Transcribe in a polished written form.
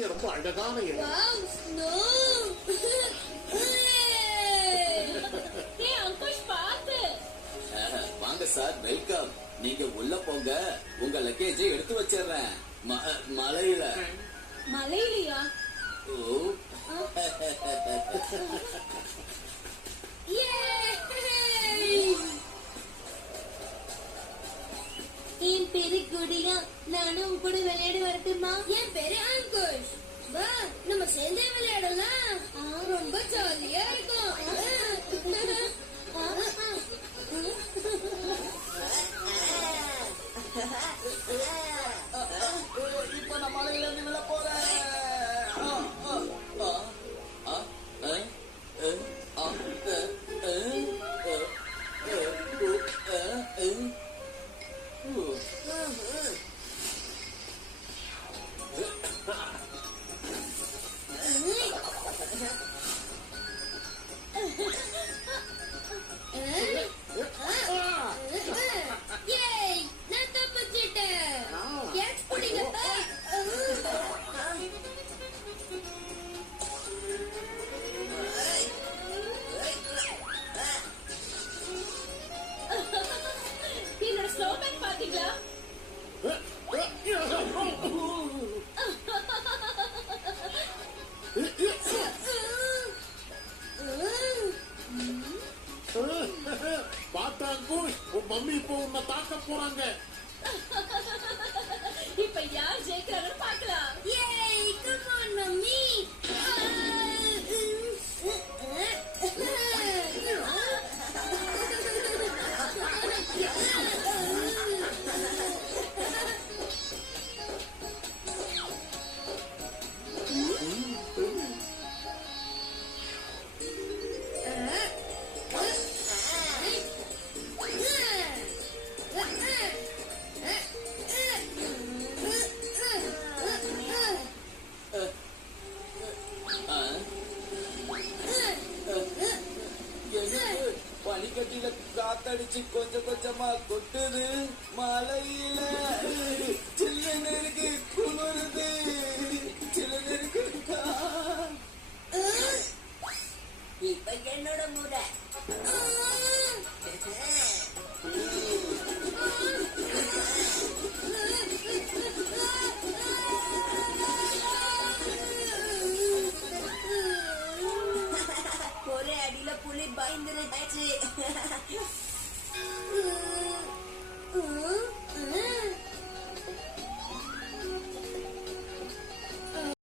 ரொம்ப அழகான இடம். Wow, snow! Hey, அங்குஷ் பாத்து. வாங்க சார், வெல்கம். நீங்க உள்ள போங்க, உங்க லக்கேஜை எடுத்து வச்சிடுறேன். மலையில. மலையிலயா? ஓ. என் பேரு குடியா, நானும் கூட விளையாட வரட்டுமா? என் பேரு அங்குஷ். வா, நம்ம சேர்ந்தே விளையாடலாம். ரொம்ப ஜாலியா இருக்கும். இப்ப நான் மலையில இருந்து விழ போறேன். நான் தப்பிச்சிட்டேன். கேட்ச் பிடிங்க. என்னோட ஸ்லோபேக் பாத்தீங்களா? பார்த்தாங்க, உன் மம்மி இப்போ உன்னை தாக்க போறாங்க. இப்ப யார் ஜெயிக்கிறாங்கன்னு பார்க்கலாம். ஏய், கம் ஆன் மம்மி. பனிக்கட்டில காத்தடிச்சு கொஞ்சம் கொஞ்சமா கொட்டுது. மலையில சில்லுன்னு இருக்கு,